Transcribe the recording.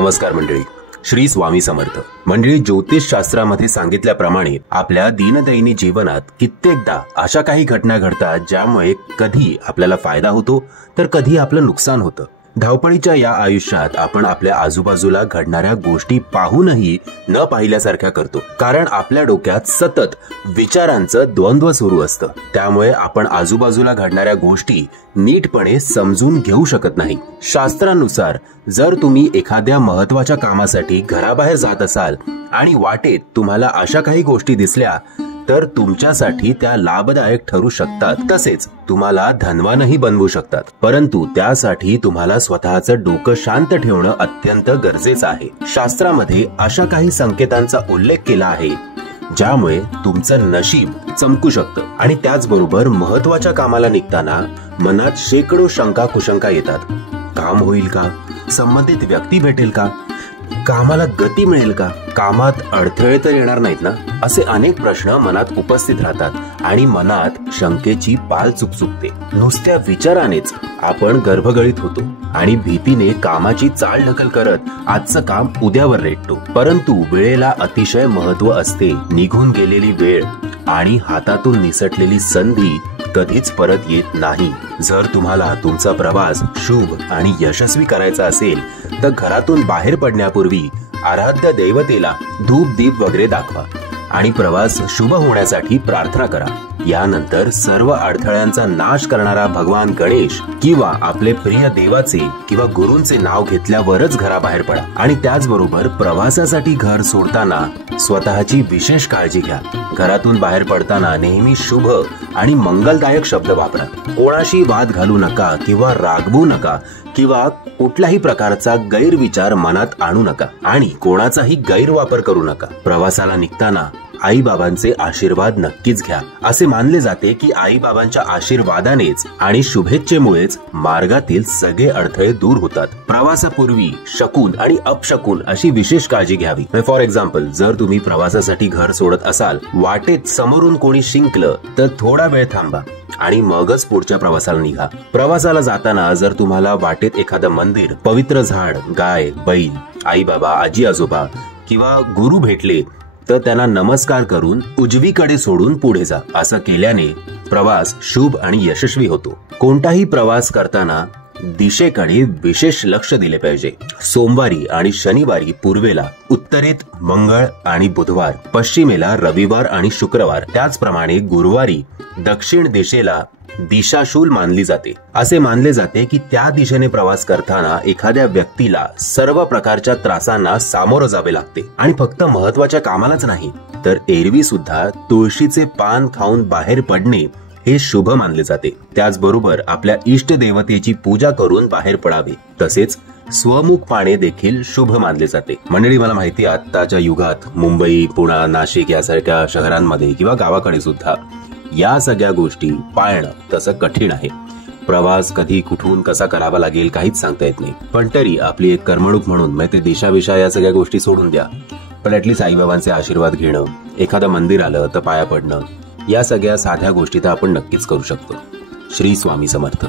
नमस्कार मंडळी, श्री स्वामी समर्थ। मंडळी, ज्योतिष शास्त्रामध्ये सांगितल्याप्रमाणे आपल्या दिनदैनिक जीवनात कित्येकदा अशा काही घटना घडतात ज्यामुळे कधी आपल्याला फायदा होतो तर कधी आपलं नुकसान होतं। धावपळीच्या या आयुष्यात आपण आपल्या आजूबाजूला घडणाऱ्या गोष्टी पाहूनही न पाहिल्यासारख्या करतो, कारण आपल्या डोक्यात सतत विचारांचं द्वंद्व सुरू असतं। त्यामुळे आपण आजूबाजूला घडणाऱ्या गोष्टी नीटपणे समजून घेऊ शकत नाही। शास्त्रानुसार जर तुम्ही एखाद्या महत्त्वाच्या कामासाठी घराबाहेर जात असाल आणि वाटेत तुम्हाला अशा काही गोष्टी दिसल्या तर तुमच्यासाठी त्या लाभदायक ठरू शकतात, तसेच तुम्हाला धनवानही बनवू शकतात। परंतु त्यासाठी तुम्हाला स्वतःचं डोकं शांत ठेवणं अत्यंत गरजेचं आहे। शास्त्रामध्ये अशा काही संकेतांचा उल्लेख केला आहे ज्यामुळे तुमचं नशीब चमकू शकतं आणि त्याचबरोबर महत्त्वाच्या कामाला निघताना मनात शेकडो शंका कुशंका येतात। काम होईल का? संबंधित व्यक्ती भेटेल का? कामाला गती मिळेल का? कामात अडथळे तर येणार नाहीत ना? असे अनेक प्रश्न मनात उपस्थित राहतात आणि मनात शंकेची पाल चुकचुकते। नुसत्या विचारानेच आपण गर्भगळीत होतो आणि भीतीने कामाची चालढकल करत आजचं काम उद्यावर रेटतो। परंतु वेळेला अतिशय महत्त्व असते। निघून गेलेली वेळ आणि हातातून निसटलेली संधी कधीच परत येत नाही। जर तुम्हाला तुमचा प्रवास शुभ आणि यशस्वी करायचा असेल तर घरातून बाहेर पडण्यापूर्वी आराध्य दैवतेला धूप दीप वगैरे दाखवा आणि प्रवास शुभ होण्यासाठी प्रार्थना करा। यानंतर सर्व अडथळ्यांचा नाश करणारा भगवान गणेश किंवा आपले प्रिय देवाचे किंवा गुरूंचे नाव घेतल्यावरच घराबाहेर पडा आणि त्याचबरोबर प्रवासासाठी घर सोडताना स्वतःची विशेष काळजी घ्या। घरातून बाहेर पडताना नेहमी शुभ आणि मंगलदायक शब्द वापरा। कोणाशी वाद घालू नका किंवा रागवू नका किंवा कुठल्याही प्रकारचा गैरविचार मनात आणू नका आणि कोणाचाही गैरवापर करू नका। प्रवासाला निघताना आई बाबांचे आशीर्वाद नक्कीच घ्या। असे मानले जाते की आई बाबांच्या आशीर्वादानेच आणि शुभेच्छेमुळेच मार्गातील सगळे अडथळे दूर होतात। प्रवासापूर्वी शकून आणि अपशकून अशी विशेष काळजी घ्यावी। फॉर एक्झाम्पल, जर तुम्ही प्रवासासाठी घर सोडत असाल, वाटेत समोरून कोणी शिंकलं तर थोडा वेळ थांबा आणि मगच पुढच्या प्रवासाला निघा। प्रवासाला जाताना जर तुम्हाला वाटेत एखादं मंदिर, पवित्र झाड, गाय, बैल, आई बाबा, आजी आजोबा किंवा गुरु भेटले तर त्यांना नमस्कार करून उजवीकडे सोडून पुढे जा। असं केल्याने प्रवास शुभ आणि यशस्वी होतो। कोणताही प्रवास करताना दिशेकडे विशेष लक्ष दिले पाहिजे। सोमवारी आणि शनिवारी पूर्वेला, उत्तरेत मंगळ आणि बुधवार, पश्चिमेला रविवार आणि शुक्रवार, त्याचप्रमाणे गुरुवारी दक्षिण दिशेला दिशाशूल मानली जाते। असे मानले जाते की त्या दिशेने प्रवास करताना एखाद्या व्यक्तीला सर्व प्रकारच्या त्रासांना सामोरं जावे लागते आणि फक्त महत्त्वाच्या कामालाच नाही तर एरवी सुद्धा तुळशीचे पान खाऊन बाहेर पडणे हे शुभ मानले जाते। त्याचबरोबर आपल्या इष्ट देवतेची पूजा करून बाहेर पडावे, तसेच स्वमुख पाणे देखील शुभ मानले जाते। मंडळी, मला माहिती आहे आताच्या युगात मुंबई, पुणे, नाशिक यासारख्या शहरांमध्ये किंवा गावाकडे सुद्धा या सगळ्या गोष्टी पाळणं तसं कठीण आहे। प्रवास कधी कुठून कसा करावा लागेल काहीच सांगता येत नाही, पण तरी आपली एक करमणूक म्हणून ते दिशाविशा या सगळ्या गोष्टी सोडून द्या। पण ऍटलीस्ट आईबाबांचे आशीर्वाद घेणं, एखादं मंदिर आलं तर पाया पडणं, या सगळ्या साध्या गोष्टी तर आपण नक्कीच करू शकतो। श्री स्वामी समर्थ।